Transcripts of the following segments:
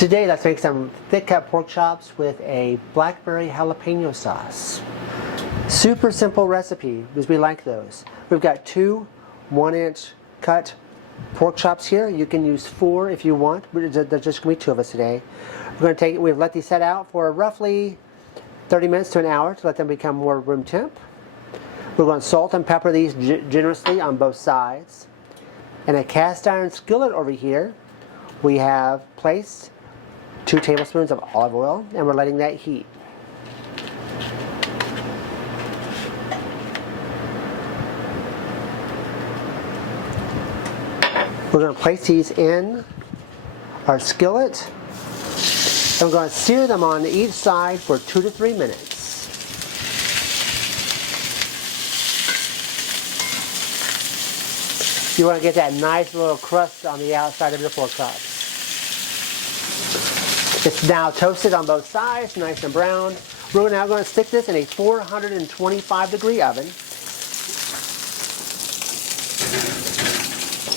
Today, let's make some thick cut pork chops with a Blackberry Jalapeno sauce. Super simple recipe because we like those. We've got two 1-inch cut pork chops here. You can use 4 if you want, but there's just going to be 2 of us today. We've let these set out for roughly 30 minutes to an hour to let them become more room temp. We're going to salt and pepper these generously on both sides. In a cast iron skillet over here, we have placed 2 tablespoons of olive oil, and we're letting that heat. We're going to place these in our skillet, and we're going to sear them on each side for 2 to 3 minutes. You want to get that nice little crust on the outside of your pork chops. It's now toasted on both sides, nice and brown. We're now going to stick this in a 425-degree oven.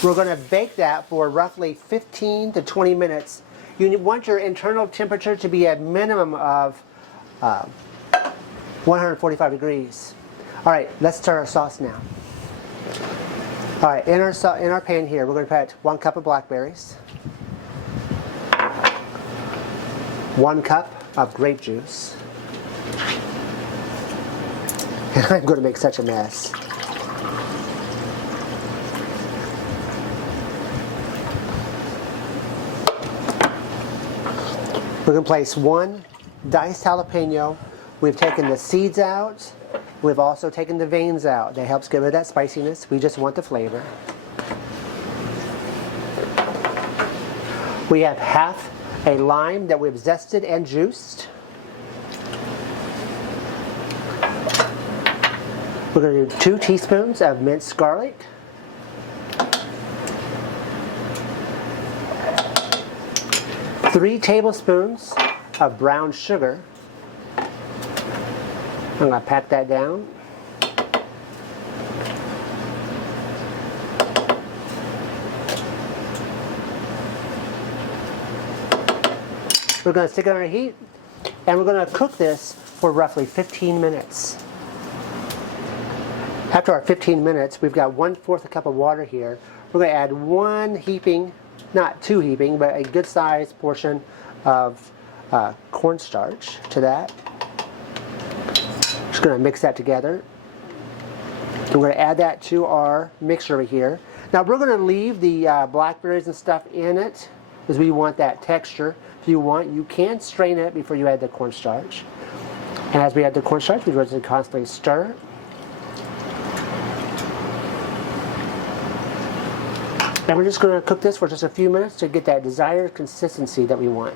We're going to bake that for roughly 15 to 20 minutes. You want your internal temperature to be a minimum of 145 degrees. All right, let's start our sauce now. All right, in our pan here, we're going to put 1 cup of blackberries, 1 cup of grape juice. And I'm going to make such a mess. We're going to place 1 diced jalapeno. We've taken the seeds out. We've also taken the veins out. That helps get rid of that spiciness. We just want the flavor. We have half a lime that we've zested and juiced. We're going to do 2 teaspoons of minced garlic. Three tablespoons of brown sugar. I'm going to pat that down. We're going to stick it on our heat, and we're going to cook this for roughly 15 minutes. After our 15 minutes, we've got 1/4 cup of water here. We're going to add 1 heaping, not 2 heaping, but a good sized portion of cornstarch to that. Just going to mix that together. We're going to add that to our mixture over here. Now we're going to leave the blackberries and stuff in it because we want that texture. If you want, you can strain it before you add the cornstarch. And as we add the cornstarch, we're going to constantly stir. And we're just going to cook this for just a few minutes to get that desired consistency that we want.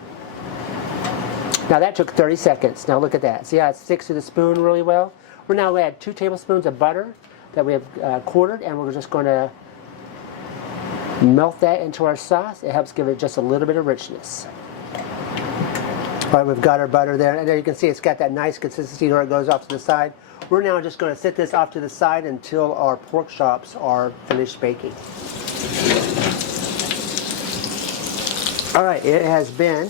Now that took 30 seconds. Now look at that. See how it sticks to the spoon really well? We're now going to add 2 tablespoons of butter that we have quartered, and we're just going to melt that into our sauce. It helps give it just a little bit of richness. All right, we've got our butter there, and there you can see it's got that nice consistency where it goes off to the side. We're now just going to set this off to the side until our pork chops are finished baking. All right, it has been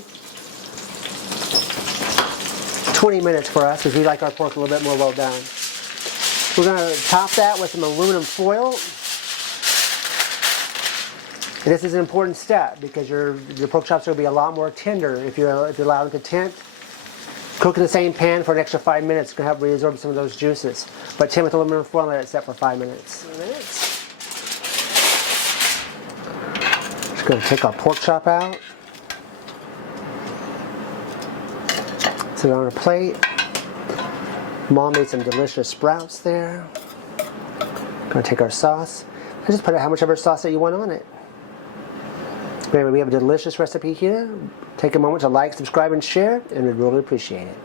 20 minutes for us because we like our pork a little bit more well done. We're going to top that with some aluminum foil. And this is an important step because your pork chops are going to be a lot more tender if you allow them to tent. Cook in the same pan for an extra 5 minutes. It's going to help reabsorb some of those juices. But tin with aluminum foil and let it set for 5 minutes. Just going to take our pork chop out. Sit it on a plate. Mom made some delicious sprouts there. Going to take our sauce and just put how much of our sauce that you want on it. Anyway, we have a delicious recipe here. Take a moment to like, subscribe, and share, and we'd really appreciate it.